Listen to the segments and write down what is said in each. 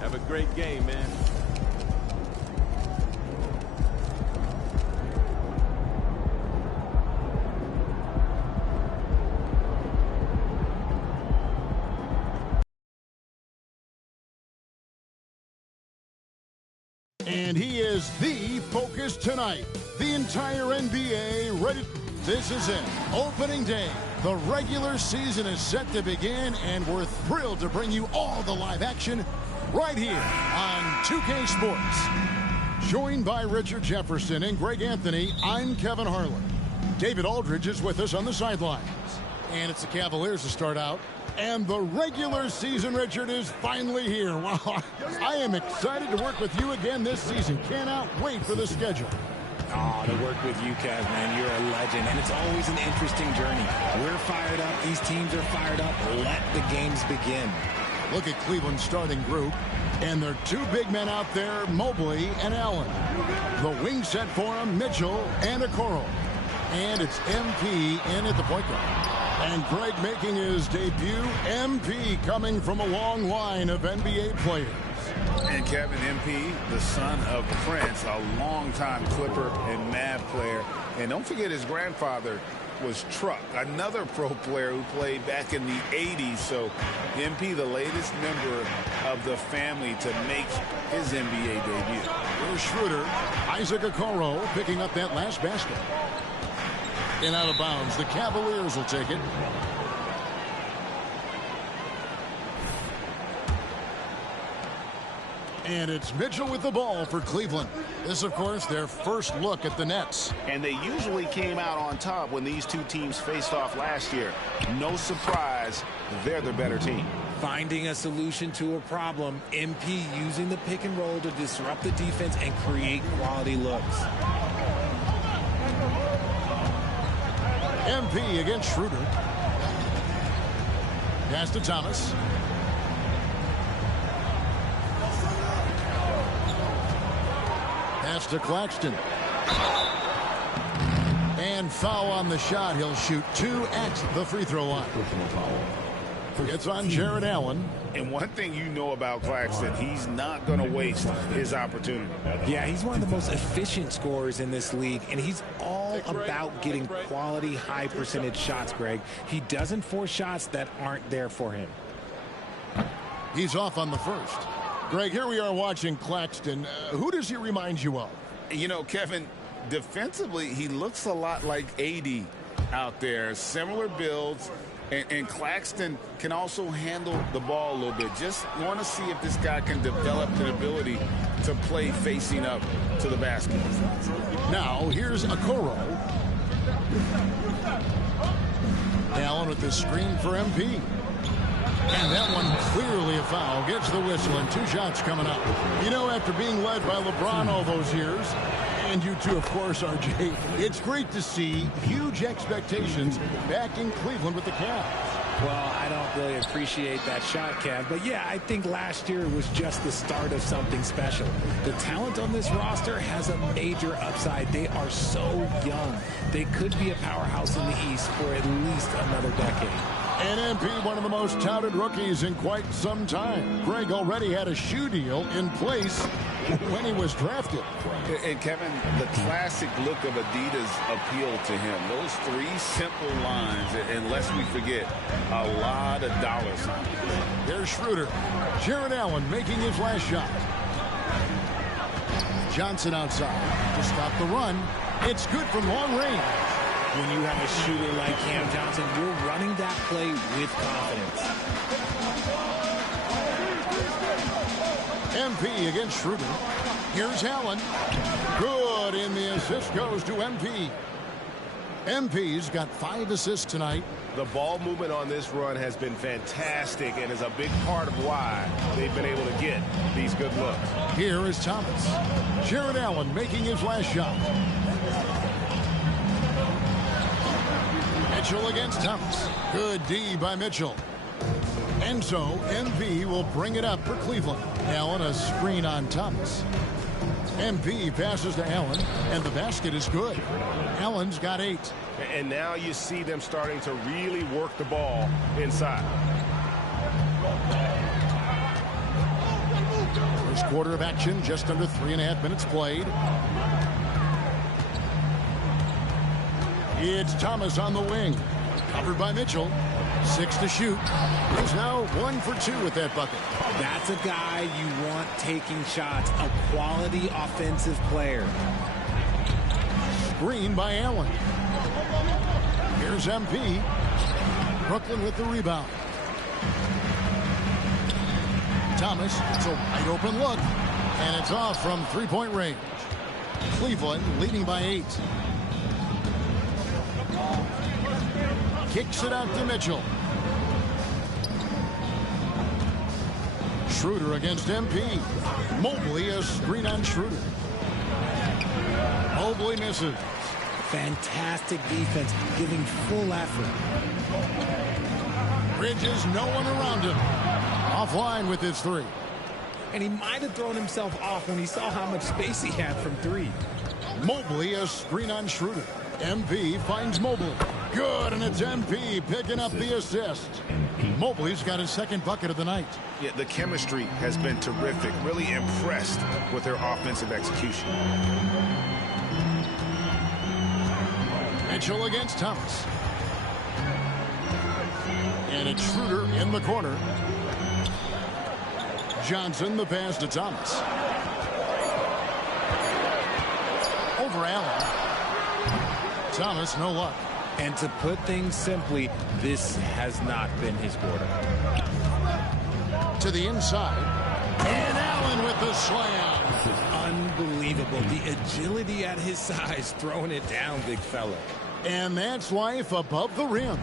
Have a great game, man. And he is the focus tonight. The entire NBA ready. This is it. Opening day. The regular season is set to begin, and we're thrilled to bring you all the live action right here on 2K Sports. Joined by Richard Jefferson and Greg Anthony, I'm Kevin Harlan. David Aldridge is with us on the sidelines. And it's the Cavaliers to start out. And the regular season, Richard, is finally here. Wow, I am excited to work with you again this season. Cannot wait for the schedule. Oh, to work with you, Kev, man. You're a legend, and it's always an interesting journey. We're fired up. These teams are fired up. Let the games begin. Look at Cleveland's starting group, and there are two big men out there, Mobley and Allen. The wing set for them, Mitchell and Okoro. And it's MP in at the point guard. And Greg making his debut, MP coming from a long line of NBA players. And Kevin, MP, the son of Prince, a longtime Clipper and Mavs player. And don't forget his grandfather was Truck, another pro player who played back in the 80s. So MP, the latest member of the family to make his NBA debut. Here's Schroeder, Isaac Okoro picking up that last basket. And out of bounds, the Cavaliers will take it. And it's Mitchell with the ball for Cleveland. This, of course, their first look at the Nets. And they usually came out on top when these two teams faced off last year. No surprise, they're the better team. Finding a solution to a problem, MP using the pick and roll to disrupt the defense and create quality looks. MP against Schroeder. Pass to Thomas. Pass to Claxton. And foul on the shot. He'll shoot 2 at the free throw line. It's on Jared Allen. And one thing you know about Claxton, he's not going to waste his opportunity. Yeah, he's one of the most efficient scorers in this league, and he's all about getting quality, high percentage shots, Greg. He doesn't force shots that aren't there for him. He's off on the first. Greg, here we are watching Claxton. Who does he remind you of? You know, Kevin, defensively, he looks a lot like AD out there. Similar builds. And Claxton can also handle the ball a little bit. Just want to see if this guy can develop an ability to play facing up to the basket. Now, here's Okoro. Allen with the screen for MP. And that one clearly a foul. Gets the whistle and 2 shots coming up. You know, after being led by LeBron all those years, and you too, of course, RJ, it's great to see huge expectations back in Cleveland with the Cavs. Well, I don't really appreciate that shot, Kev. But, yeah, I think last year was just the start of something special. The talent on this roster has a major upside. They are so young. They could be a powerhouse in the East for at least another decade. And MP, one of the most touted rookies in quite some time. Greg already had a shoe deal in place when he was drafted. And Kevin, the classic look of Adidas appealed to him. Those 3 simple lines, and lest we forget, a lot of dollar signs. There's Schroeder. Jared Allen making his last shot. Johnson outside to stop the run. It's good from long range. When you have a shooter like Cam Johnson, you're running that play with confidence. MP against Schroeder. Here's Allen. Good, and the assist goes to MP. MP's got 5 assists tonight. The ball movement on this run has been fantastic and is a big part of why they've been able to get these good looks. Here is Thomas. Jared Allen making his last shot. Mitchell against Thomas. Good D by Mitchell. And so MP will bring it up for Cleveland. Allen a screen on Thomas. MP passes to Allen, and the basket is good. Allen's got 8. And now you see them starting to really work the ball inside. quarter of action, just under 3.5 minutes played. It's Thomas on the wing. Covered by Mitchell. 6 to shoot. He's now 1 for 2 with that bucket. That's a guy you want taking shots. A quality offensive player. Screen by Allen. Here's MP. Brooklyn with the rebound. Thomas, it's a wide open look. And it's off from three-point range. Cleveland leading by 8. Kicks it out to Mitchell. Schroeder against MP. Mobley a screen on Schroeder. Mobley misses. Fantastic defense, giving full effort. Bridges, no one around him. Offline with his 3. And he might have thrown himself off when he saw how much space he had from 3. Mobley a screen on Schroeder. MP finds Mobley. Good, and it's MP picking up the assist. Mobley's got his 2nd bucket of the night. Yeah, the chemistry has been terrific. Really impressed with their offensive execution. Mitchell against Thomas. And it's Schroeder in the corner. Johnson, the pass to Thomas. Over Allen. Thomas, no luck. And to put things simply, this has not been his quarter. To the inside. And Allen with the slam. Unbelievable. The agility at his size, throwing it down, big fella. And that's life above the rim.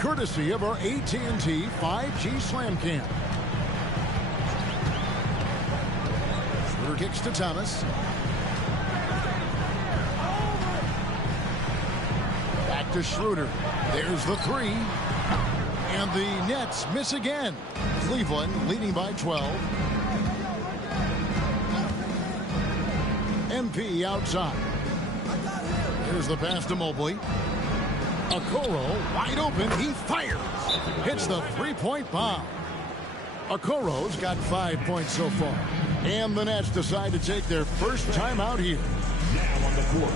Courtesy of our AT&T 5G Slam Cam. Schroeder kicks to Thomas. Back to Schroeder. There's the 3. And the Nets miss again. Cleveland leading by 12. MP outside. Here's the pass to Mobley. Okoro wide open. He fires. Hits the 3-point bomb. Okoro's got 5 points so far. And the Nets decide to take their first time out here. Now on the court,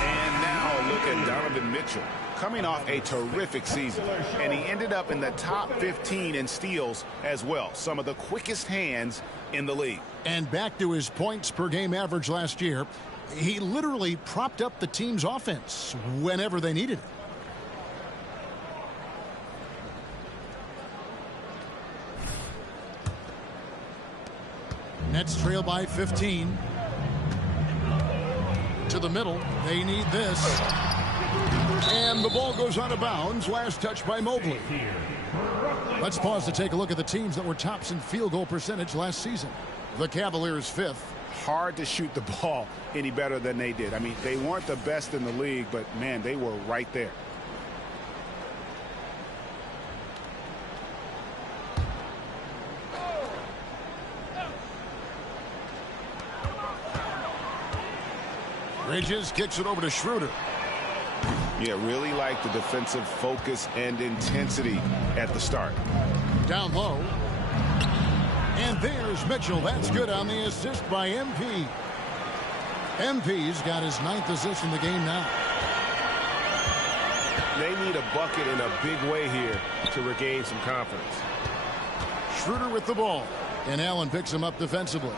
And now look at Donovan Mitchell, coming off a terrific season. And he ended up in the top 15 in steals as well. Some of the quickest hands in the league. And back to his points per game average last year. He literally propped up the team's offense whenever they needed it. Nets trail by 15. To the middle. They need this. And the ball goes out of bounds. Last touch by Mobley. Let's pause to take a look at the teams that were tops in field goal percentage last season. The Cavaliers 5th. Hard to shoot the ball any better than they did. I mean, they weren't the best in the league, but, man, they were right there. Bridges kicks it over to Schroeder. Yeah, really like the defensive focus and intensity at the start. Down low. And there's Mitchell. That's good on the assist by MP. MP's got his 9th assist in the game now. They need a bucket in a big way here to regain some confidence. Schroeder with the ball. And Allen picks him up defensively.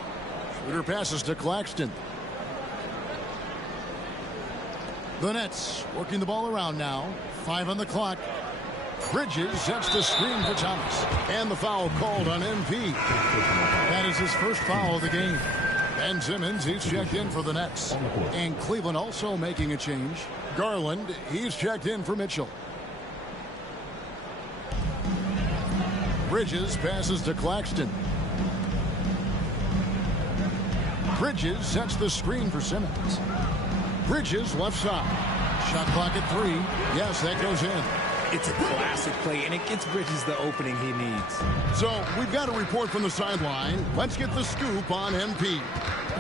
Schroeder passes to Claxton. The Nets working the ball around now. 5 on the clock. Bridges sets the screen for Thomas. And the foul called on MP. That is his first foul of the game. Ben Simmons, he's checked in for the Nets. And Cleveland also making a change. Garland, he's checked in for Mitchell. Bridges passes to Claxton. Bridges sets the screen for Simmons. Bridges left side. Shot clock at 3. Yes, that goes in. It's a classic play, and it gets Bridges the opening he needs. So we've got a report from the sideline. Let's get the scoop on MP.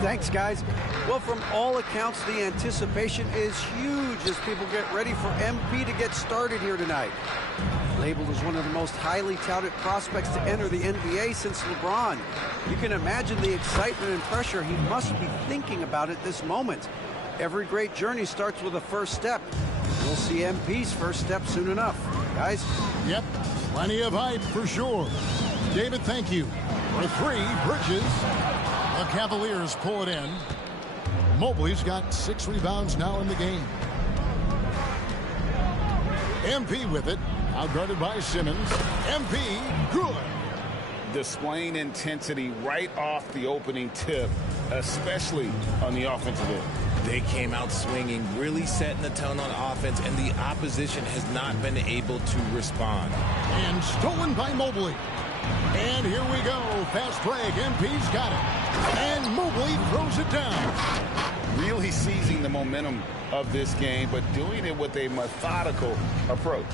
Thanks, guys. Well, from all accounts, the anticipation is huge as people get ready for MP to get started here tonight. Labeled as one of the most highly touted prospects to enter the NBA since LeBron. You can imagine the excitement and pressure he must be thinking about at this moment. Every great journey starts with a first step. We'll see MP's first step soon enough. Guys? Yep, plenty of hype for sure. David, thank you. For three, Bridges. The Cavaliers pull it in. Mobley's got 6 rebounds now in the game. MP with it. Outguarded by Simmons. MP, good. Displaying intensity right off the opening tip, especially on the offensive end. They came out swinging, really setting the tone on offense, and the opposition has not been able to respond. And stolen by Mobley. And here we go. Fast break. MP's got it. And Mobley throws it down. Really seizing the momentum of this game, but doing it with a methodical approach.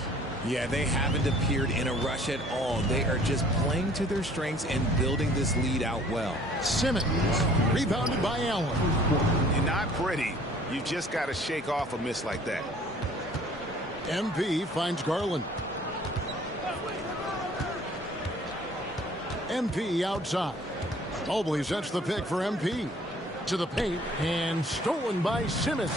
Yeah, they haven't appeared in a rush at all. They are just playing to their strengths and building this lead out well. Simmons, rebounded by Allen. And not pretty. You just got to shake off a miss like that. MP finds Garland. MP outside. Mobley sets the pick for MP. To the paint and stolen by Simmons.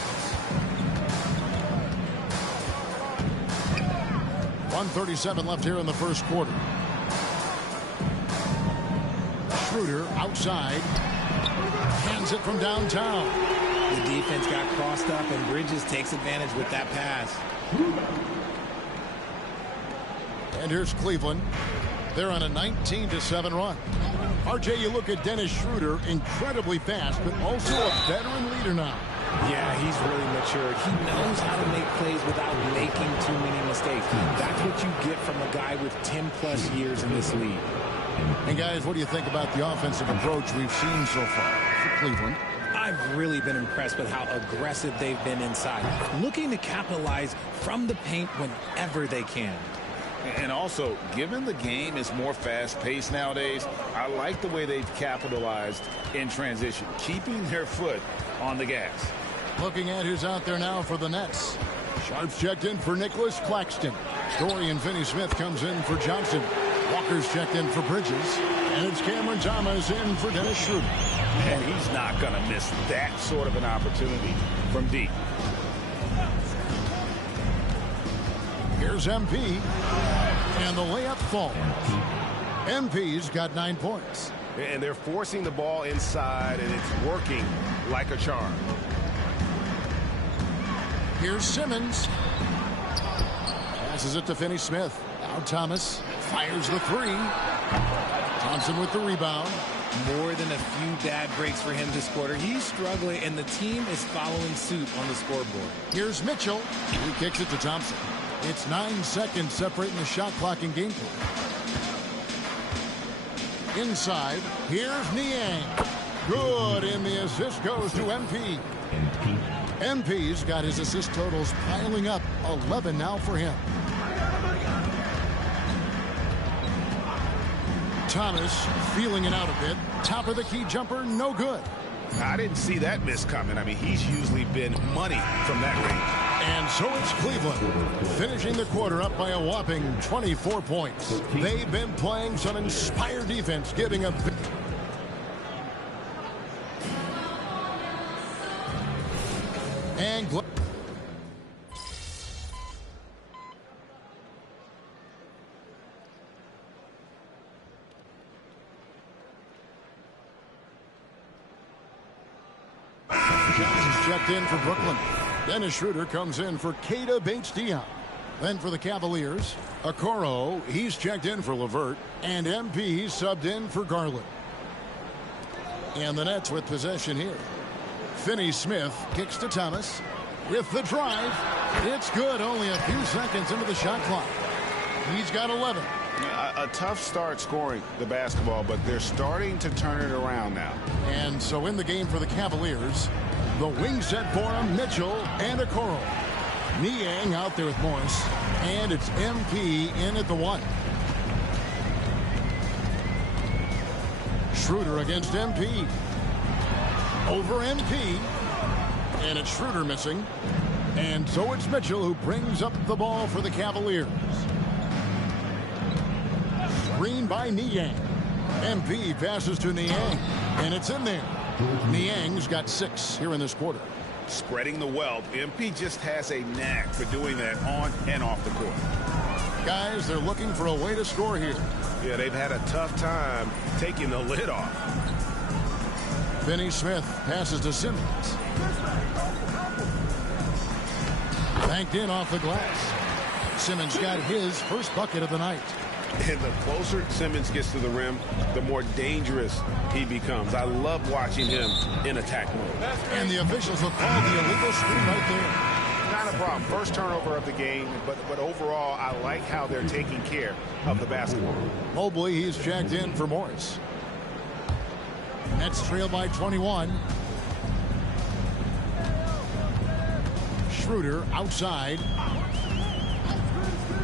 1:37 left here in the first quarter. Schroeder outside. Hands it from downtown. The defense got crossed up, and Bridges takes advantage with that pass. And here's Cleveland. They're on a 19-7 run. RJ, you look at Dennis Schroeder, incredibly fast, but also a veteran leader now. Yeah, he's really matured. He knows how to make plays without making too many mistakes. That's what you get from a guy with 10-plus years in this league. And guys, what do you think about the offensive approach we've seen so far for Cleveland? I've really been impressed with how aggressive they've been inside, looking to capitalize from the paint whenever they can. And also, given the game is more fast-paced nowadays, I like the way they've capitalized in transition, keeping their foot on the gas. Looking at who's out there now for the Nets. Sharps checked in for Nicholas Claxton. Story and Finney-Smith comes in for Johnson. Walker's checked in for Bridges. And it's Cameron Thomas in for Dennis Schroeder. And he's not going to miss that sort of an opportunity from deep. Here's MP. And the layup falls. MP's got 9 points. And they're forcing the ball inside, and it's working like a charm. Here's Simmons. Passes it to Finney-Smith. Now Thomas fires the 3. Thompson with the rebound. More than a few bad breaks for him this quarter. He's struggling, and the team is following suit on the scoreboard. Here's Mitchell. He kicks it to Thompson. It's 9 seconds separating the shot clock and game play. Inside, here's Niang. Good, and the assist goes to MP. MP's got his assist totals piling up. 11 now for him. Thomas feeling it out a bit. Top of the key jumper, no good. I didn't see that miss coming. I mean, he's usually been money from that range. And so it's Cleveland, finishing the quarter up by a whopping 24 points. They've been playing some inspired defense, giving a... And... Jones is checked in for Brooklyn. Dennis Schroeder comes in for Keita Bates-Diop. Then for the Cavaliers, Okoro, he's checked in for LeVert. And MP subbed in for Garland. And the Nets with possession here. Finney-Smith kicks to Thomas. With the drive, it's good. Only a few seconds into the shot clock. He's got 11. A tough start scoring the basketball, but they're starting to turn it around now. And so in the game for the Cavaliers, the wing set for him, Mitchell and Okoro. Niang out there with Morris. And it's MP in at the 1. Schroeder against MP. Over MP. And it's Schroeder missing. And so it's Mitchell who brings up the ball for the Cavaliers. screen by Niang. MP passes to Niang, and it's in there. Niang's got 6 here in this quarter. Spreading the wealth. MP just has a knack for doing that on and off the court. Guys, they're looking for a way to score here. Yeah, they've had a tough time taking the lid off. Finney Smith passes to Simmons. Banked in off the glass. Simmons got his first bucket of the night. And the closer Simmons gets to the rim, the more dangerous he becomes. I love watching him in attack mode. And the officials will call the illegal screen right there. Not a problem. First turnover of the game, but overall, I like how they're taking care of the basketball. Mobley, he's checked in for Morris. Nets trail by 21. Schroeder outside.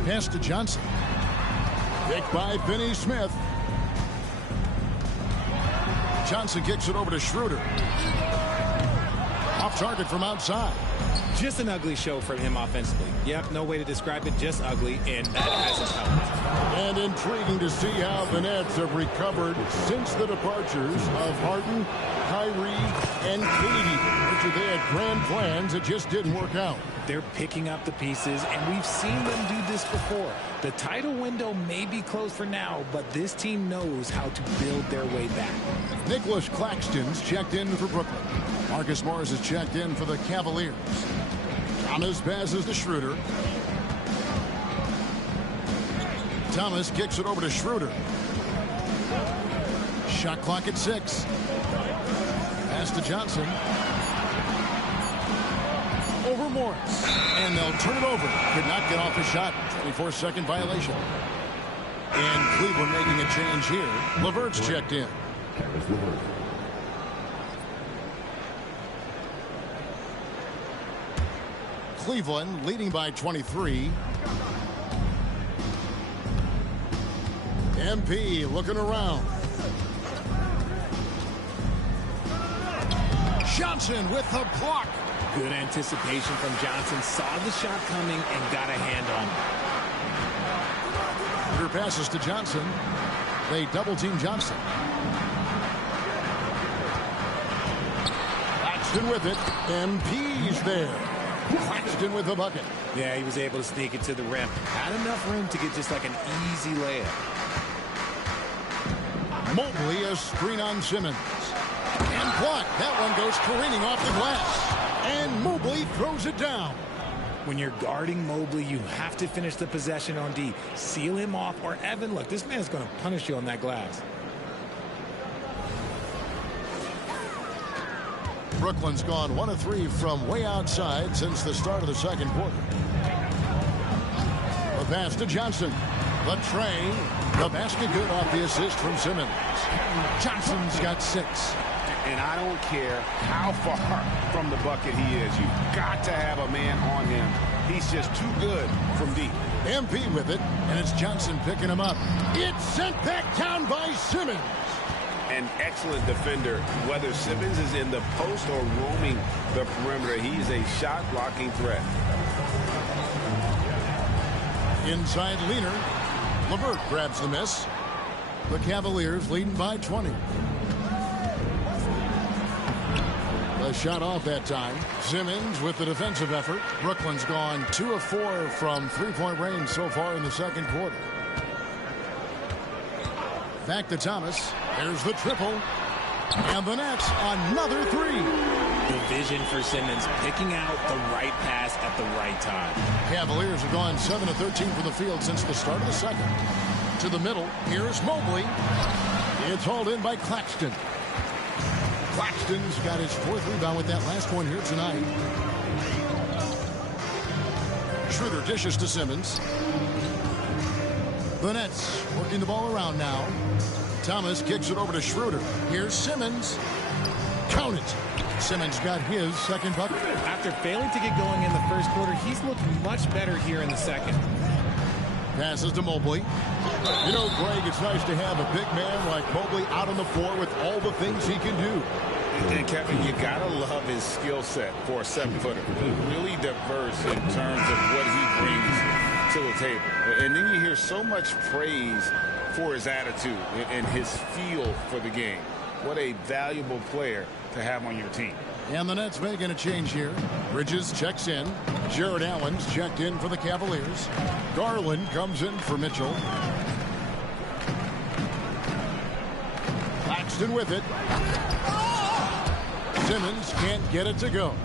Pass to Johnson. Picked by Finney Smith. Johnson kicks it over to Schroeder. Off target from outside. Just an ugly show from him offensively. Yep, no way to describe it, just ugly, and that hasn't helped. And intriguing to see how the Nets have recovered since the departures of Harden, Kyrie, and KD. Which they had grand plans, it just didn't work out. They're picking up the pieces, and we've seen them do this before. The title window may be closed for now, but this team knows how to build their way back. Nicholas Claxton's checked in for Brooklyn. Marcus Morris is checked in for the Cavaliers. Thomas passes to Schroeder. Thomas kicks it over to Schroeder. Shot clock at 6. Pass to Johnson. Over Morris. And they'll turn it over. Could not get off the shot. 24-second violation. And Cleveland making a change here. LeVert's checked in. Cleveland leading by 23. MP looking around. Johnson with the block. Good anticipation from Johnson. Saw the shot coming and got a hand on it. Her passes to Johnson. They double team Johnson. Claxton with it. MP's there. Claxton with the bucket. Yeah, he was able to sneak it to the rim. Had enough room to get just like an easy layup. Mobley, a screen on Simmons. And blocked. That one goes careening off the glass. And Mobley throws it down. When you're guarding Mobley, you have to finish the possession on D. Seal him off, or Evan, look, this man's going to punish you on that glass. Brooklyn's gone 1 of 3 from way outside since the start of the second quarter. The pass to Johnson. The tray. The basket good off the assist from Simmons. Johnson's got 6. And I don't care how far from the bucket he is. You've got to have a man on him. He's just too good from deep. MP with it, and it's Johnson picking him up. It's sent back down by Simmons. An excellent defender, whether Simmons is in the post or roaming the perimeter. He's a shot-blocking threat. Inside Leaner. LeVert grabs the miss. The Cavaliers leading by 20. A shot off that time. Simmons with the defensive effort. Brooklyn's gone 2 of 4 from three-point range so far in the second quarter. Back to Thomas. There's the triple. And the Nets, another 3. The vision for Simmons, picking out the right pass at the right time. Cavaliers have gone 7 of 13 from the field since the start of the second. To the middle, here's Mobley. It's hauled in by Claxton. Claxton's got his 4th rebound with that last one here tonight. Schroeder dishes to Simmons. The Nets working the ball around now. Thomas kicks it over to Schroeder. Here's Simmons. Count it. Simmons got his second bucket. After failing to get going in the first quarter, he's looked much better here in the second. Passes to Mobley. You know, Greg, it's nice to have a big man like Mobley out on the floor with all the things he can do. And Kevin, you gotta love his skill set for a 7-footer. Really diverse in terms of what he brings to the table. And then you hear so much praise for his attitude and his feel for the game. What a valuable player to have on your team. And the Nets making a change here. Bridges checks in. Jared Allen's checked in for the Cavaliers. Garland comes in for Mitchell. Claxton with it. Simmons can't get it to go.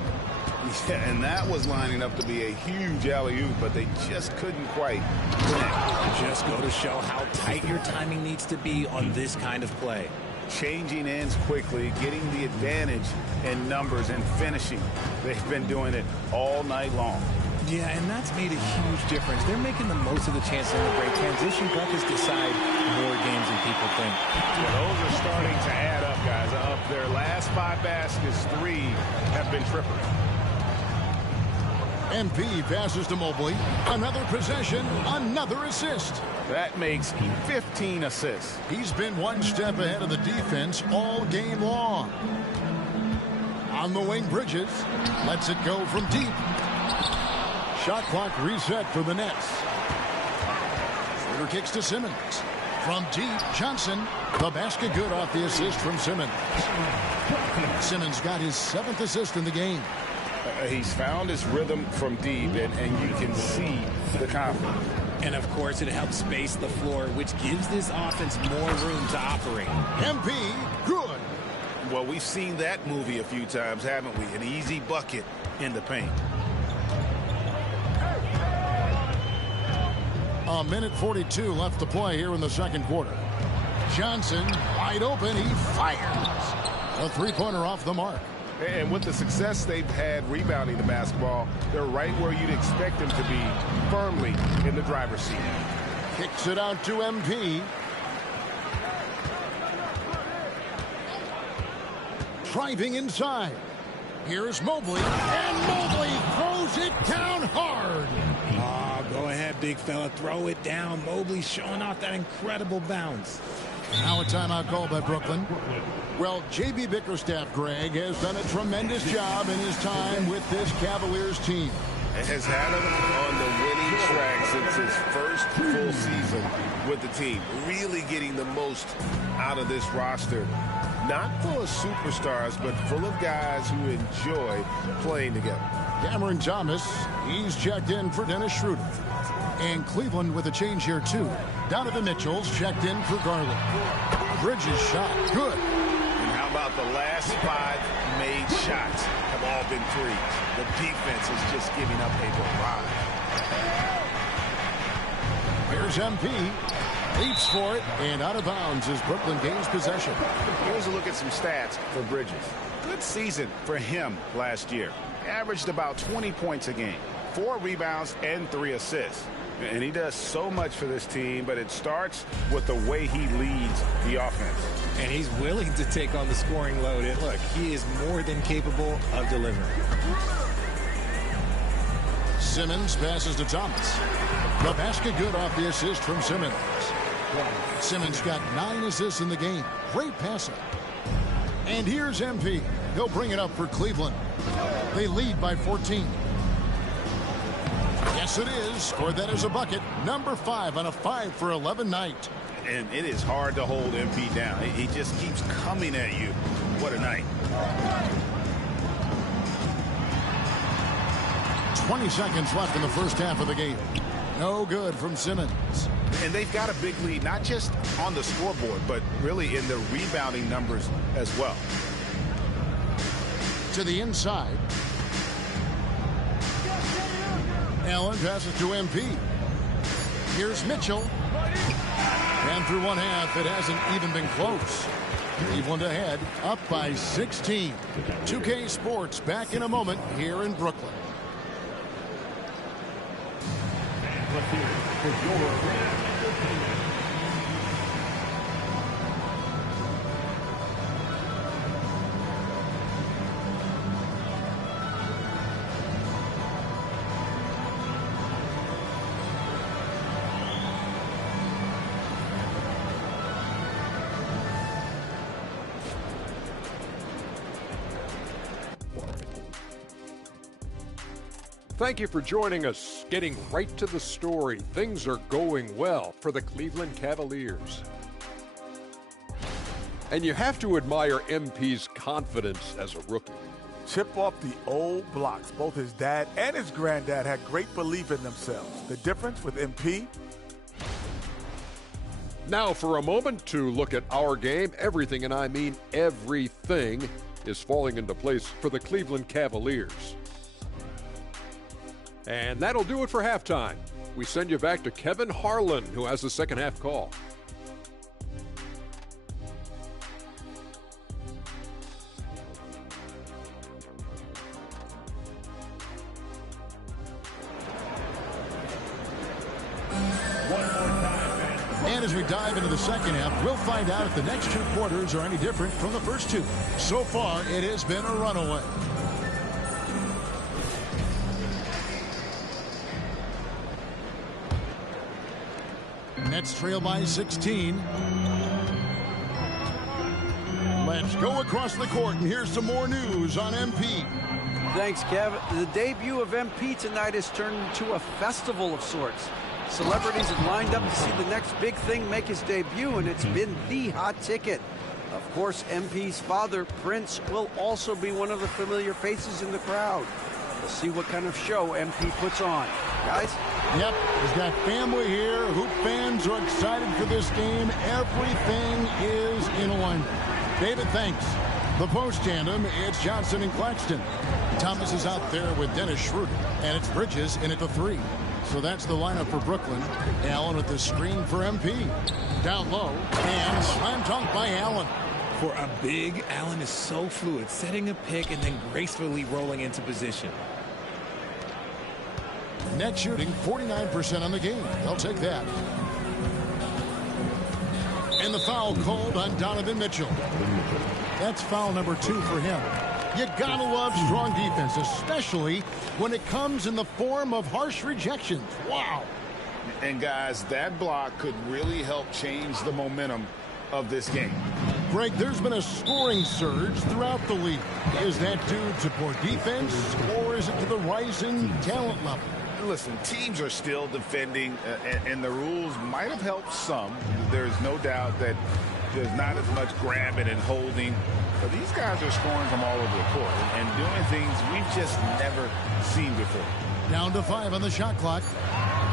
Yeah, and that was lining up to be a huge alley-oop, but they just couldn't quite connect. Just go to show how tight your timing needs to be on this kind of play. Changing ends quickly, getting the advantage in numbers and finishing. They've been doing it all night long. Yeah, and that's made a huge difference. They're making the most of the chances in the break. Transition buckets decide more games than people think. Yeah, those are starting to add up, guys. Of their last 5 baskets, 3 have been trippers. MP passes to Mobley. Another possession, another assist. That makes 15 assists. He's been one step ahead of the defense all game long. On the wing, Bridges lets it go from deep. Shot clock reset for the Nets. Schroeder kicks to Simmons. From deep, Johnson. The basket good off the assist from Simmons. Simmons got his 7th assist in the game. He's found his rhythm from deep, and you can see the confidence. And, of course, it helps space the floor, which gives this offense more room to operate. MP, good. Well, we've seen that movie a few times, haven't we? An easy bucket in the paint. A minute 42 left to play here in the second quarter. Johnson, wide open, he fires. A three-pointer off the mark. And with the success they've had rebounding the basketball, they're right where you'd expect them to be, firmly in the driver's seat. Kicks it out to MP. Driving inside. Here's Mobley, and Mobley throws it down hard. Go ahead, big fella. Throw it down. Mobley showing off that incredible bounce. Now a timeout call by Brooklyn. Well, J.B. Bickerstaff, Greg, has done a tremendous job in his time with this Cavaliers team. Has had him on the winning track since his first full season with the team. Really getting the most out of this roster. Not full of superstars, but full of guys who enjoy playing together. Cameron Thomas, he's checked in for Dennis Schroeder. And Cleveland with a change here, too. Donovan Mitchell's checked in for Garland. Bridges shot, good. And how about the last 5 made shots have all been threes? The defense is just giving up a barrage. Here's MP. Leaps for it, and out of bounds as Brooklyn gains possession. Here's a look at some stats for Bridges. Good season for him last year. Averaged about 20 points a game, 4 rebounds, and 3 assists. And he does so much for this team, but it starts with the way he leads the offense. And he's willing to take on the scoring load. And look, he is more than capable of delivering. Simmons passes to Thomas. The basket good off the assist from Simmons. Simmons got 9 assists in the game. Great passing. And here's MP. He'll bring it up for Cleveland. They lead by 14. Yes, it is. Scored that as a bucket. Number 5 on a 5 for 11 night. And it is hard to hold MP down. He just keeps coming at you. What a night. 20 seconds left in the first half of the game. No good from Simmons. And they've got a big lead, not just on the scoreboard, but really in the rebounding numbers as well. To the inside. Allen passes to MP. Here's Mitchell. And through one half, it hasn't even been close. Cleveland ahead, up by 16. 2K Sports back in a moment here in Brooklyn. Thank you for joining us. Getting right to the story, things are going well for the Cleveland Cavaliers. And you have to admire MP's confidence as a rookie. Chip off the old blocks. Both his dad and his granddad had great belief in themselves. The difference with MP? Now for a moment to look at our game. Everything, and I mean everything, is falling into place for the Cleveland Cavaliers. And that'll do it for halftime. We send you back to Kevin Harlan, who has the second half call. And as we dive into the second half, we'll find out if the next 2 quarters are any different from the first 2. So far, it has been a runaway. Nets trail by 16. Let's go across the court, and here's some more news on MP. Thanks, Kev. The debut of MP tonight has turned into a festival of sorts. Celebrities have lined up to see the next big thing make his debut, and it's been the hot ticket. Of course, MP's father, Prince, will also be one of the familiar faces in the crowd. We'll see what kind of show MP puts on. Guys? Yep, he's got family here. Hoop fans are excited for this game. Everything is in alignment. David, thanks. The post tandem, it's Johnson and Claxton. Thomas is out there with Dennis Schroeder, and it's Bridges in at the 3. So that's the lineup for Brooklyn. Allen with the screen for MP. Down low, and slam dunk by Allen. For a big, Allen is so fluid, setting a pick and then gracefully rolling into position. Net shooting 49% on the game. They'll take that. And the foul called on Donovan Mitchell. That's foul number 2 for him. You gotta love strong defense, especially when it comes in the form of harsh rejections. Wow. And guys, that block could really help change the momentum of this game. Greg, there's been a scoring surge throughout the league. Is that due to poor defense, or is it to the rising talent level? Listen, teams are still defending, and the rules might have helped some. There's no doubt that there's not as much grabbing and holding. But these guys are scoring from all over the court and doing things we've just never seen before. Down to 5 on the shot clock.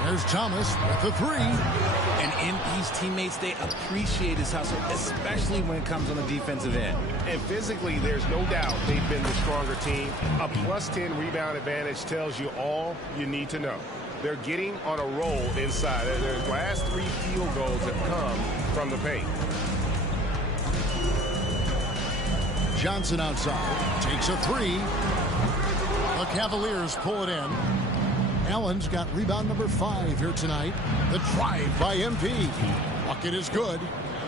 There's Thomas with the 3. And MP's teammates, they appreciate his hustle, especially when it comes on the defensive end. And physically, there's no doubt they've been the stronger team. A +10 rebound advantage tells you all you need to know. They're getting on a roll inside. Their last 3 field goals have come from the paint. Johnson outside, takes a 3. The Cavaliers pull it in. Allen's got rebound number 5 here tonight. The drive by MP. Bucket is good.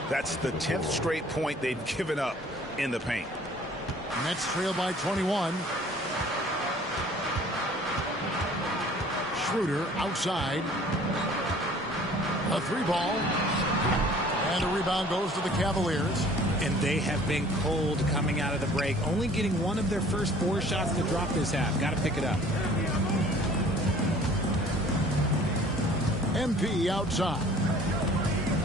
That's the 10th straight point they've given up in the paint. Nets trail by 21. Schroeder outside. A 3 ball. And the rebound goes to the Cavaliers. And they have been cold coming out of the break, only getting one of their first 4 shots to drop this half. Got to pick it up. MP outside.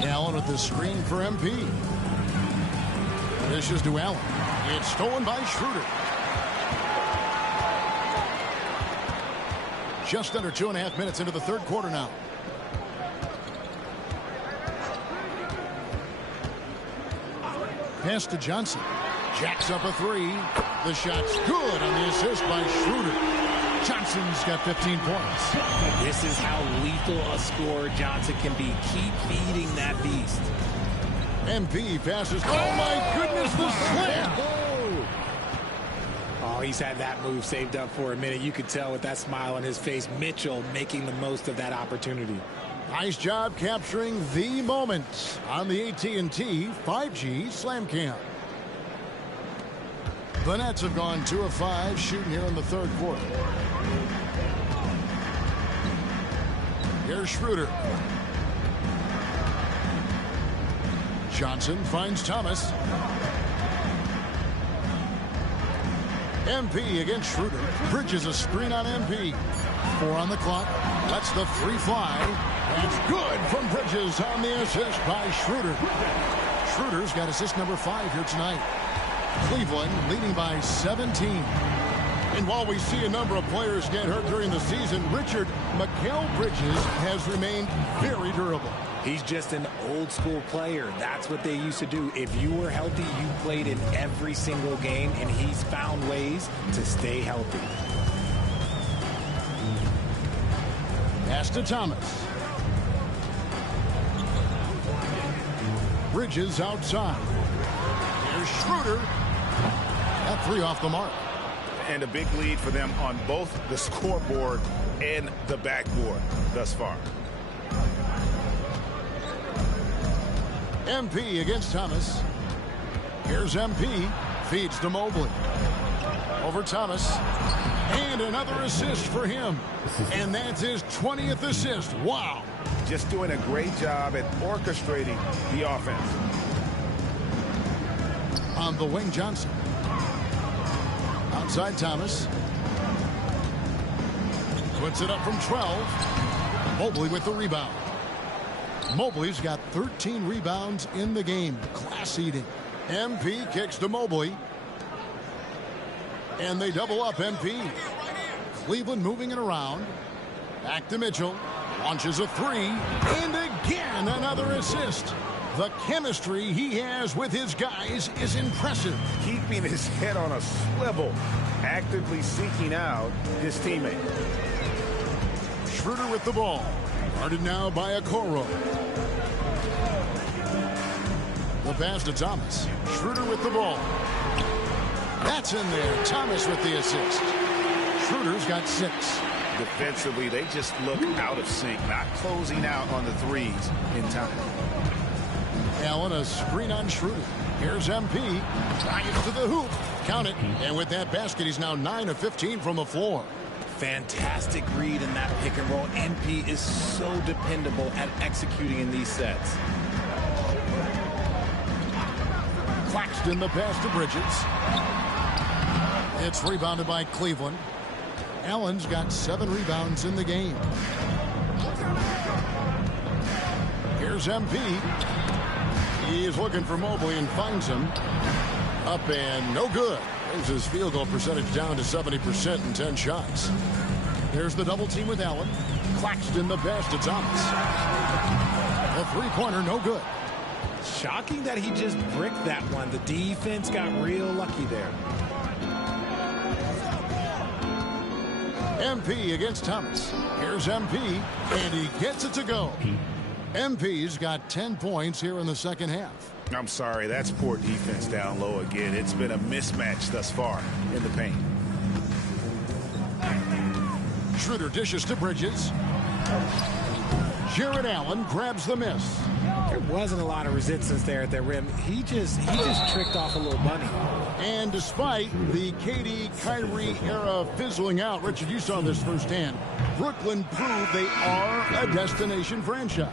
Allen with the screen for MP. This is to Allen. It's stolen by Schroeder. Just under 2.5 minutes into the third quarter now. Pass to Johnson. Jacks up a 3. The shot's good on the assist by Schroeder. Johnson's got 15 points. This is how lethal a scorer Johnson can be. Keep feeding that beast. MP passes. Oh, my goodness, the slam. Oh, he's had that move saved up for a minute. You could tell with that smile on his face. Mitchell making the most of that opportunity. Nice job capturing the moment on the AT&T 5G Slam Cam. The Nets have gone 2 of 5 shooting here in the third quarter. Here's Schroeder. Johnson finds Thomas. MP against Schroeder. Bridges a screen on MP. 4 on the clock. Lets the 3 fly. That's good from Bridges on the assist by Schroeder. Schroeder's got assist number 5 here tonight. Cleveland leading by 17. And while we see a number of players get hurt during the season, Richard, Mikal Bridges has remained very durable. He's just an old school player. That's what they used to do. If you were healthy, you played in every single game, and he's found ways to stay healthy. Pass to Thomas. Bridges outside. Here's Schroeder. That 3 off the mark. And a big lead for them on both the scoreboard and the backboard thus far. MP against Thomas. Here's MP. Feeds to Mobley. Over Thomas. And another assist for him. And that's his 20th assist. Wow. Just doing a great job at orchestrating the offense. On the wing, Johnson. Outside Thomas. Puts it up from 12. Mobley with the rebound. Mobley's got 13 rebounds in the game. Class eating. MP kicks to Mobley. And they double up MP. Cleveland moving it around. Back to Mitchell. Launches a 3. And again, another assist. The chemistry he has with his guys is impressive. Keeping his head on a swivel. Actively seeking out his teammate. Schroeder with the ball. Guarded now by Okoro. The pass to Thomas. Schroeder with the ball. That's in there. Thomas with the assist. Schroeder's got 6. Defensively, they just look out of sync, not closing out on the threes in time. Allen, a screen on Schroeder. Here's MP. Drives to the hoop. Count it. And with that basket, he's now 9 of 15 from the floor. Fantastic read in that pick and roll. MP is so dependable at executing in these sets. Claxton the pass to Bridges. It's rebounded by Cleveland. Allen's got 7 rebounds in the game. Here's MP. He is looking for Mobley and finds him. Up and no good. Brings his field goal percentage down to 70% in 10 shots. There's the double team with Allen. Claxton the pass to Thomas. The 3-pointer, no good. Shocking that he just bricked that one. The defense got real lucky there. MP against Thomas. Here's MP, and he gets it to go. MP's got 10 points here in the second half. I'm sorry, that's poor defense down low again. It's been a mismatch thus far in the paint. Schroeder dishes to Bridges. Jared Allen grabs the miss. There wasn't a lot of resistance there at the rim. He just tricked off a little bunny. And despite the KD Kyrie era fizzling out, Richard, you saw this firsthand. Brooklyn proved they are a destination franchise.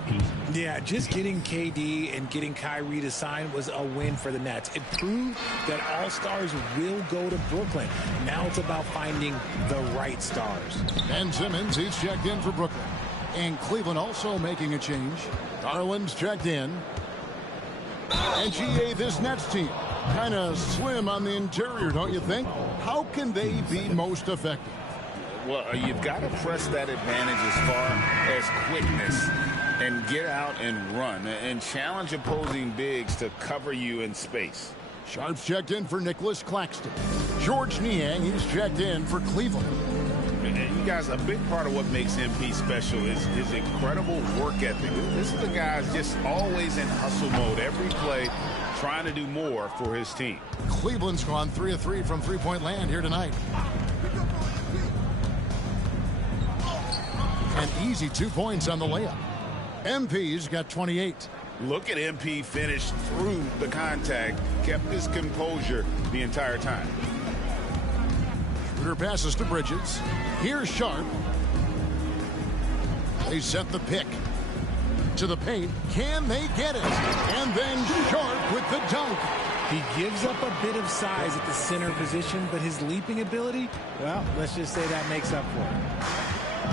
Yeah, just getting KD and getting Kyrie to sign was a win for the Nets. It proved that all stars will go to Brooklyn. Now it's about finding the right stars. Ben Simmons, he's checked in for Brooklyn. And Cleveland also making a change. Garland's checked in. And GA, this Nets team, kind of slim on the interior, don't you think? How can they be most effective? Well, you've got to press that advantage as far as quickness and get out and run and challenge opposing bigs to cover you in space. Sharp's checked in for Nicholas Claxton. George Niang, he's checked in for Cleveland. And you guys, a big part of what makes MP special is his incredible work ethic. This is the guy just always in hustle mode every play, trying to do more for his team. Cleveland's gone 3 of 3 from three-point land here tonight. An easy 2 points on the layup. MP's got 28. Look at MP finish through the contact, kept his composure the entire time. Schroeder passes to Bridges. Here's Sharp. They set the pick to the paint. Can they get it? And then Sharp with the dunk. He gives up a bit of size at the center position, but his leaping ability, well, let's just say that makes up for it.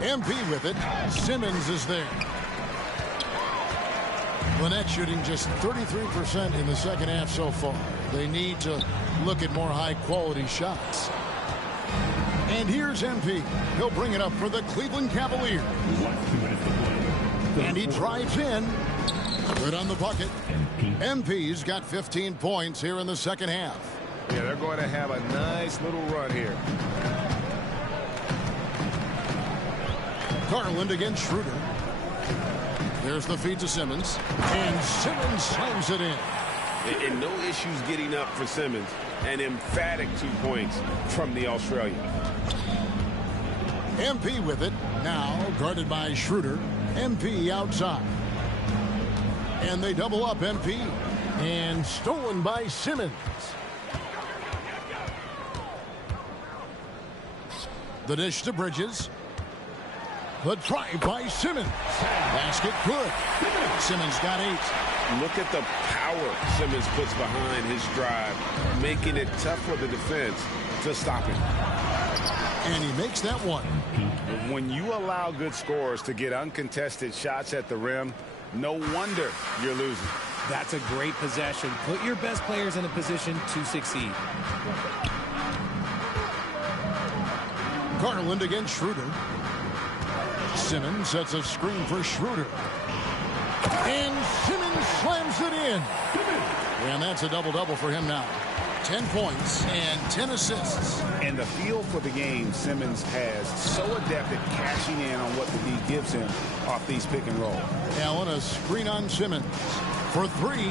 MP with it. Simmons is there. Lynette shooting just 33% in the second half so far. They need to look at more high-quality shots. And here's MP. He'll bring it up for the Cleveland Cavaliers. And he drives in. Good on the bucket. MP's got 15 points here in the second half. Yeah, they're going to have a nice little run here. Garland against Schroeder. There's the feed to Simmons. And Simmons slams it in. And no issues getting up for Simmons. An emphatic 2 points from the Australian. MP with it. Now guarded by Schroeder. MP outside. And they double up MP. And stolen by Simmons. The dish to Bridges. The drive by Simmons. Basket good. Simmons got 8. Look at the power Simmons puts behind his drive, making it tough for the defense to stop him. And he makes that one. When you allow good scorers to get uncontested shots at the rim, no wonder you're losing. That's a great possession. Put your best players in a position to succeed. Garland against Schroeder. Simmons sets a screen for Schroeder. And Simmons slams it in. And that's a double-double for him now. 10 points and 10 assists. And the feel for the game Simmons has, so adept at cashing in on what the D gives him off these pick and roll. Allen, a screen on Simmons for 3.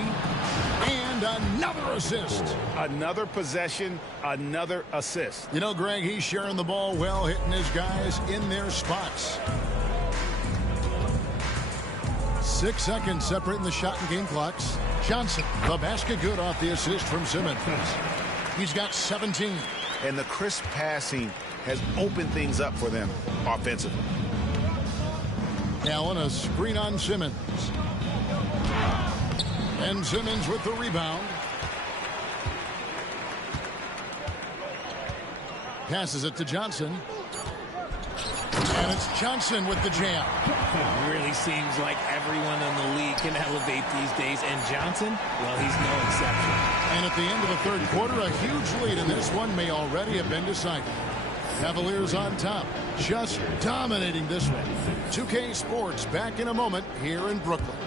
And another assist. Another possession, another assist. You know, Greg, he's sharing the ball well, hitting his guys in their spots. 6 seconds separating the shot and game clocks. Johnson, the basket good off the assist from Simmons. He's got 17. And the crisp passing has opened things up for them offensively. Allen, a screen on Simmons. And Simmons with the rebound. Passes it to Johnson. And it's Johnson with the jam. It really seems like everyone in the league can elevate these days. And Johnson, well, he's no exception. And at the end of the third quarter, a huge lead in this one may already have been decided. Cavaliers on top, just dominating this one. 2K Sports back in a moment here in Brooklyn.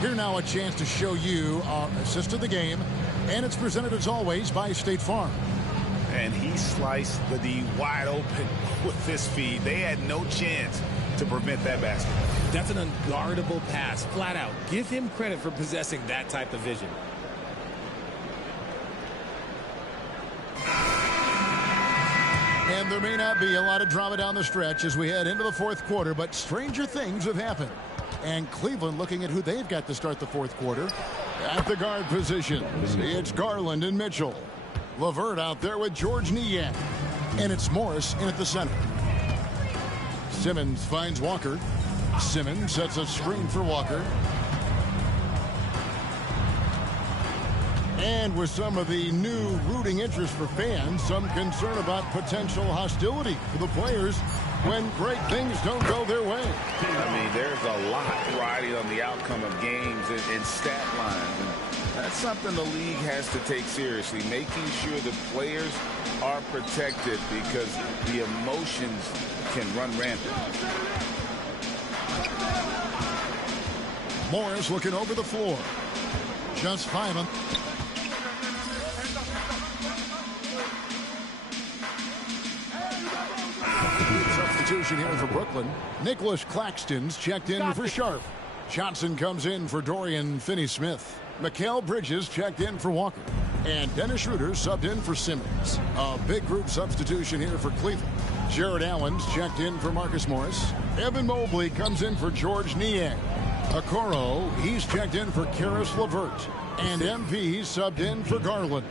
Here now a chance to show you our assist of the game, and it's presented as always by State Farm. And he sliced the D wide open with this feed. They had no chance to prevent that basket. That's an unguardable pass, flat out. Give him credit for possessing that type of vision. And there may not be a lot of drama down the stretch as we head into the fourth quarter, but stranger things have happened. And Cleveland looking at who they've got to start the fourth quarter. At the guard position, it's Garland and Mitchell. LeVert out there with George Niang. And it's Morris in at the center. Simmons finds Walker. Simmons sets a screen for Walker. And with some of the new rooting interest for fans, some concern about potential hostility for the players when great things don't go their way. I mean, there's a lot riding on the outcome of games and stat lines. And that's something the league has to take seriously, making sure the players are protected because the emotions can run rampant. Morris looking over the floor. Just 5. Substitution here for Brooklyn. Nicholas Claxton's checked in for Sharp. Johnson comes in for Dorian Finney-Smith. Mikal Bridges checked in for Walker. And Dennis Schroeder subbed in for Simmons. A big group substitution here for Cleveland. Jared Allen's checked in for Marcus Morris. Evan Mobley comes in for George Niang. Okoro, he's checked in for Karis LeVert. And MP subbed in for Garland.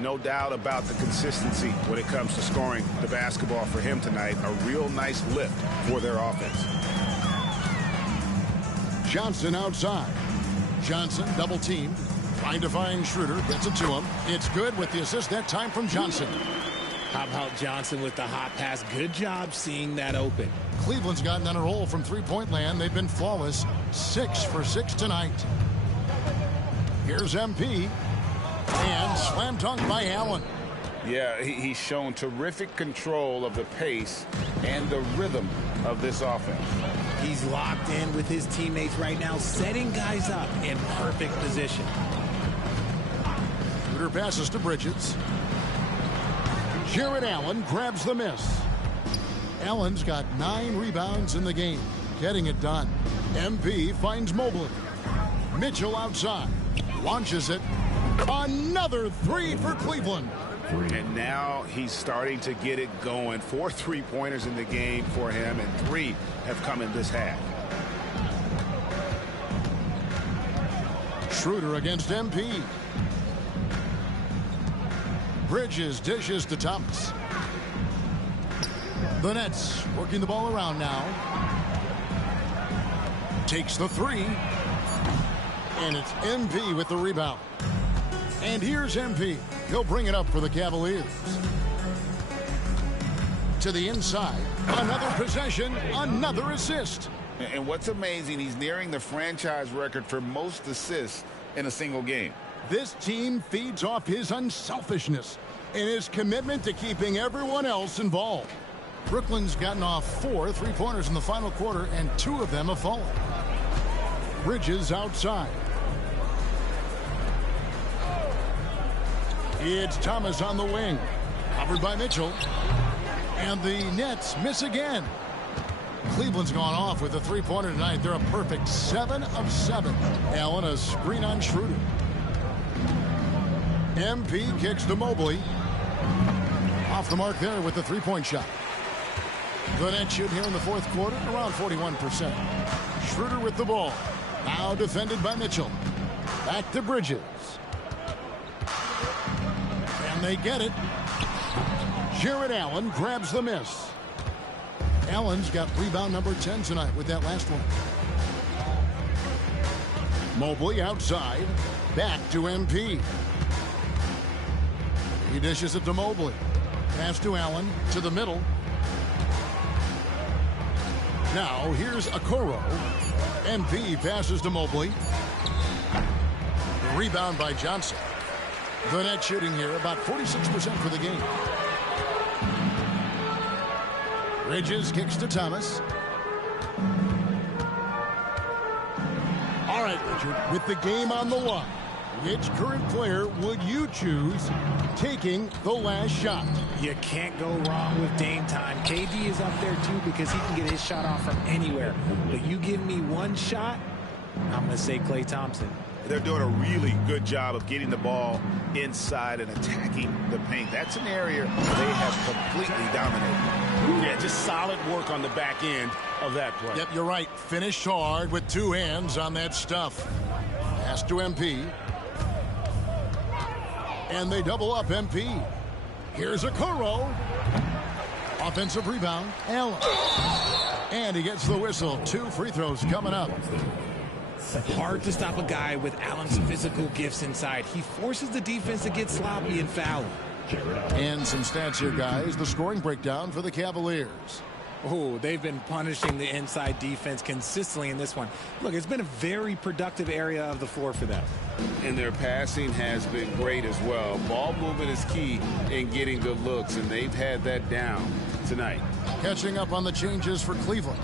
No doubt about the consistency when it comes to scoring the basketball for him tonight. A real nice lift for their offense. Johnson outside. Johnson double teamed. Trying to find Schroeder. Gets it to him. It's good with the assist that time from Johnson. How about Johnson with the hot pass? Good job seeing that open. Cleveland's gotten on a roll from three-point land. They've been flawless. 6 for 6 tonight. Here's MP. And slam dunk by Allen. Yeah, he's shown terrific control of the pace and the rhythm of this offense. He's locked in with his teammates right now, setting guys up in perfect position. Schroeder passes to Bridges. Jared Allen grabs the miss. Allen's got 9 rebounds in the game, getting it done. MP finds Mobley. Mitchell outside. Launches it. Another 3 for Cleveland. And now he's starting to get it going. 4 3-pointers in the game for him, and 3 have come in this half. Schroeder against MP. Bridges dishes to Thomas. The Nets working the ball around now. Takes the 3. And it's MP with the rebound. And here's MP. He'll bring it up for the Cavaliers. To the inside. Another possession. Another assist. And what's amazing, he's nearing the franchise record for most assists in a single game. This team feeds off his unselfishness and his commitment to keeping everyone else involved. Brooklyn's gotten off 4 3-pointers in the final quarter, and 2 of them have fallen. Bridges outside. It's Thomas on the wing. Covered by Mitchell. And the Nets miss again. Cleveland's gone off with a 3-pointer tonight. They're a perfect 7 of 7. Allen a screen on Schroeder. MP kicks to Mobley. Off the mark there with the 3-point shot. The Nets shoot here in the fourth quarter, around 41%. Schroeder with the ball. Now defended by Mitchell. Back to Bridges. And they get it. Jared Allen grabs the miss. Allen's got rebound number 10 tonight with that last one. Mobley outside. Back to MP. He dishes it to Mobley. Pass to Allen. To the middle. Now here's Okoro. MP passes to Mobley. Rebound by Johnson. The net shooting here about 46% for the game. Bridges kicks to Thomas. All right, Richard, with the game on the line, which current player would you choose taking the last shot? You can't go wrong with Dame time. KD is up there too because he can get his shot off from anywhere. But you give me one shot, I'm going to say Klay Thompson. They're doing a really good job of getting the ball inside and attacking the paint. That's an area they have completely dominated. Yeah, just solid work on the back end of that play. Yep, you're right. Finished hard with 2 hands on that stuff. Pass to MP. And they double up MP. Here's Okoro. Offensive rebound. Allen. And he gets the whistle. 2 free throws coming up. Hard to stop a guy with Allen's physical gifts inside. He forces the defense to get sloppy and foul. And some stats here, guys. The scoring breakdown for the Cavaliers. Oh, they've been punishing the inside defense consistently in this one. Look, it's been a very productive area of the floor for them. And their passing has been great as well. Ball movement is key in getting good looks, and they've had that down tonight. Catching up on the changes for Cleveland.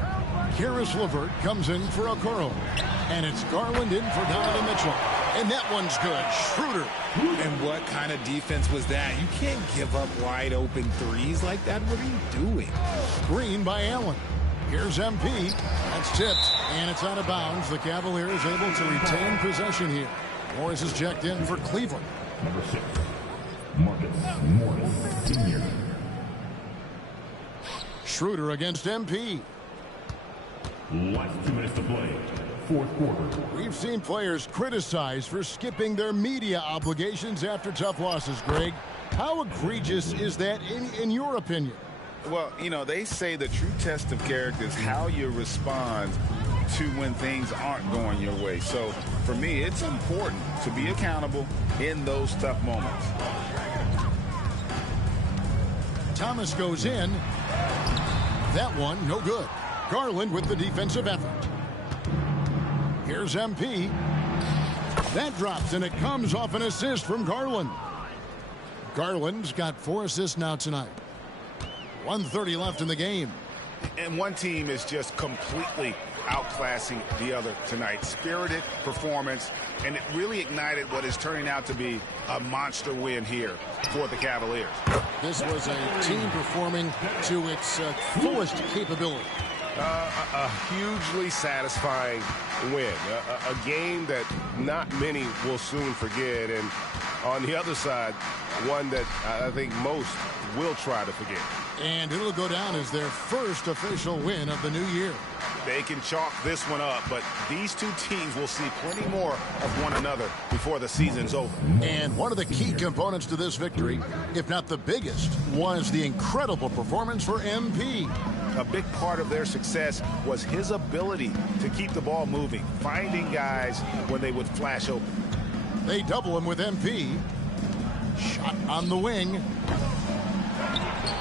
Karis LeVert comes in for Okoro. And it's Garland in for Donovan Mitchell. And that one's good. Schroeder. And what kind of defense was that? You can't give up wide open threes like that. What are you doing? Screen by Allen. Here's MP. That's tipped. And it's out of bounds. The Cavaliers able to retain possession here. Morris is checked in for Cleveland. Number 6, Marcus Morris, Sr. Schroeder against MP. Last 2 minutes to play. Fourth quarter. We've seen players criticized for skipping their media obligations after tough losses, Greg. How egregious is that in your opinion? Well, you know, they say the true test of character is how you respond to when things aren't going your way. So, for me, it's important to be accountable in those tough moments. Thomas goes in. That one, no good. Garland with the defensive effort. Here's MP. That drops, and it comes off an assist from Garland. Garland's got 4 assists now tonight. 1:30 left in the game. And one team is just completely outclassing the other tonight. Spirited performance, and it really ignited what is turning out to be a monster win here for the Cavaliers. This was a team performing to its fullest capability. A hugely satisfying win. A game that not many will soon forget. And on the other side, one that I think most will try to forget. And it'll go down as their first official win of the new year. They can chalk this one up, but these two teams will see plenty more of one another before the season's over. And one of the key components to this victory, if not the biggest, was the incredible performance for MP. A big part of their success was his ability to keep the ball moving, finding guys when they would flash open. They double him with MP. Shot on the wing.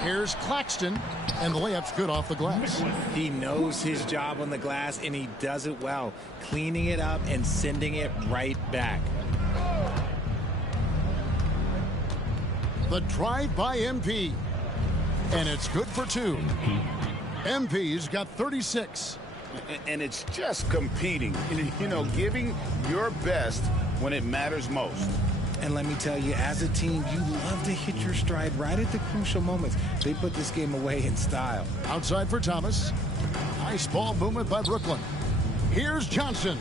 Here's Claxton, and the layup's good off the glass. He knows his job on the glass, and he does it well, cleaning it up and sending it right back. The drive by MP, and it's good for 2. MP's got 36. And it's just competing, you know, giving your best when it matters most. And let me tell you, as a team, you love to hit your stride right at the crucial moments. They put this game away in style. Outside for Thomas. Nice ball movement by Brooklyn. Here's Johnson.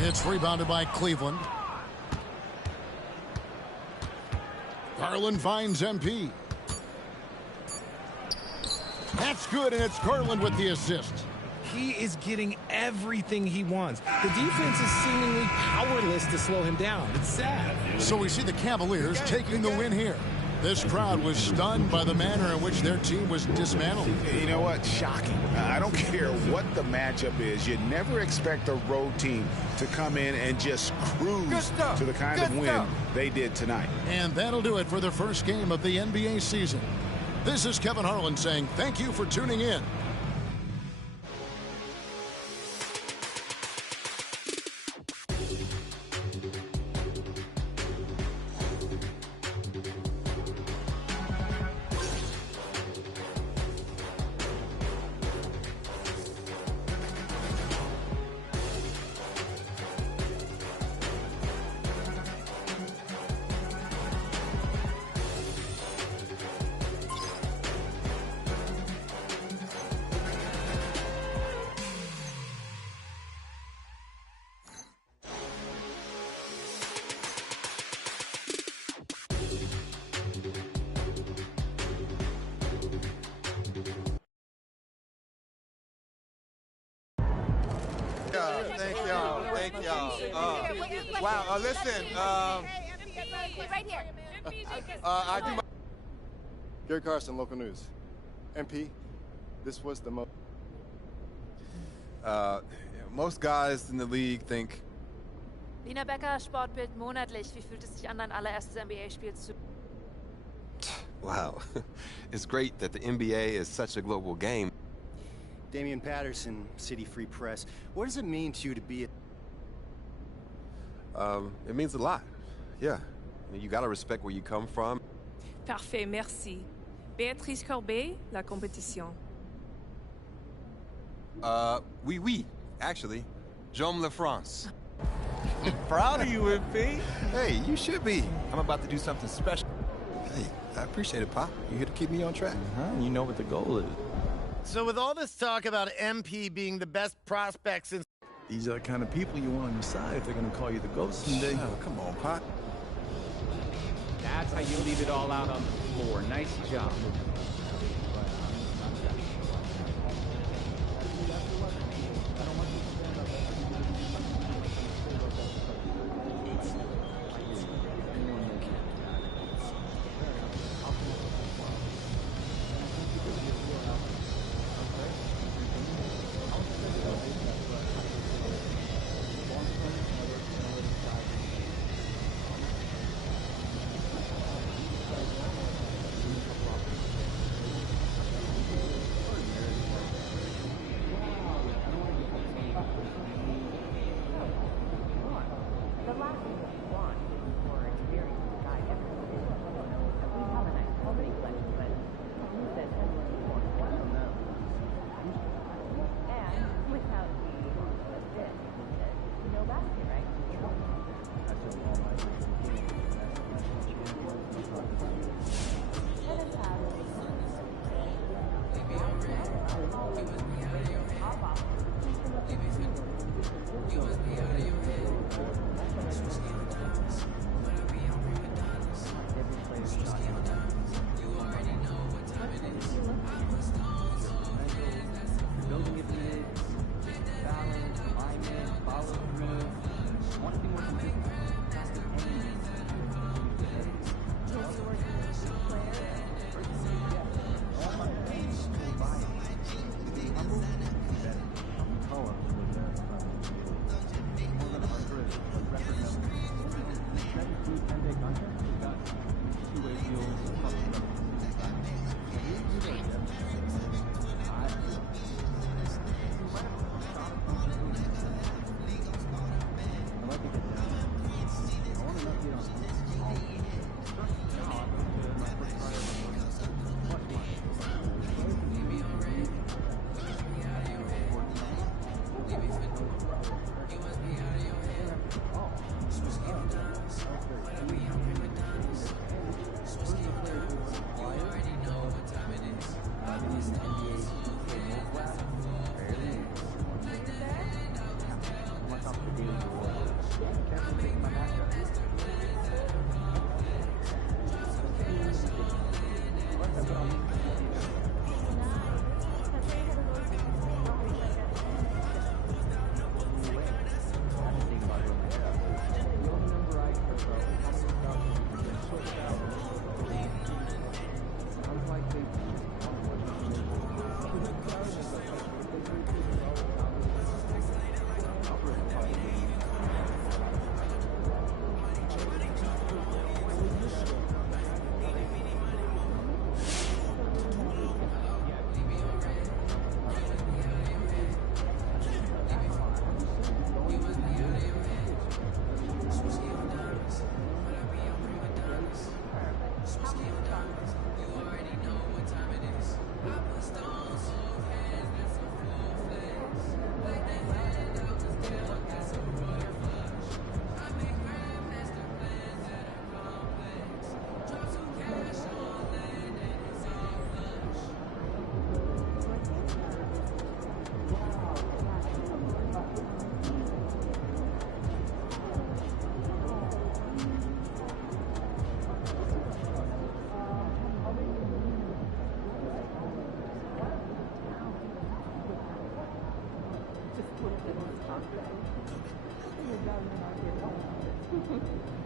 It's rebounded by Cleveland. Garland finds MP. That's good, and it's Garland with the assist. He is getting everything he wants. The defense is seemingly powerless to slow him down. It's sad. So we see the Cavaliers taking the win here. This crowd was stunned by the manner in which their team was dismantled. You know what? Shocking. I don't care what the matchup is. You never expect a road team to come in and just cruise to the kind of win they did tonight. And that'll do it for the first game of the NBA season. This is Kevin Harlan saying thank you for tuning in. Thank y'all. Wow, listen. Right here. I do my... Gary Carson, local news. MP, this was the most guys in the league think... Lina Becker, Sportbild monatlich. Wie fühlt es sich an, dein allererstes NBA-Spiel zu... Wow. It's great that the NBA is such a global game. Damian Patterson, City Free Press. What does it mean to you to be it means a lot. Yeah. You gotta respect where you come from. Parfait, merci. Béatrice Corbet, La Compétition. Oui, actually. J'aime la France. Proud of you, MP. Hey, you should be. I'm about to do something special. Hey, I appreciate it, Pop. You here to keep me on track. You know what the goal is. So with all this talk about MP being the best prospect since... These are the kind of people you want on your side if they're going to call you the ghost someday. Oh, come on, Pop. That's how you leave it all out on the floor. Nice job. haben wir noch hier.